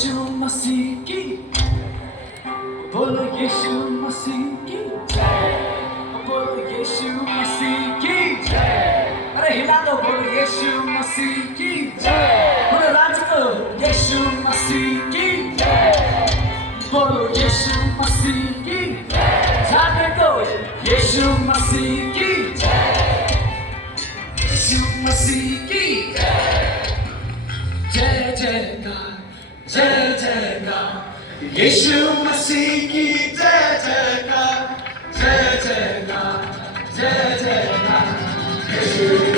यीशु मसीह की, बोलो यीशु मसीह की जय, बोलो यीशु मसीह की जय। अरे हिला दो, बोलो यीशु मसीह की जय। बोलो राज को, यीशु मसीह की जय, बोलो यीशु मसीह की जय। जाने को, यीशु मसीह की जय, यीशु मसीह की जय। जय जयकार, जय जयकार, यीशु मसीह की जय जयकार, जय जयकार, जय जयकार, यीशु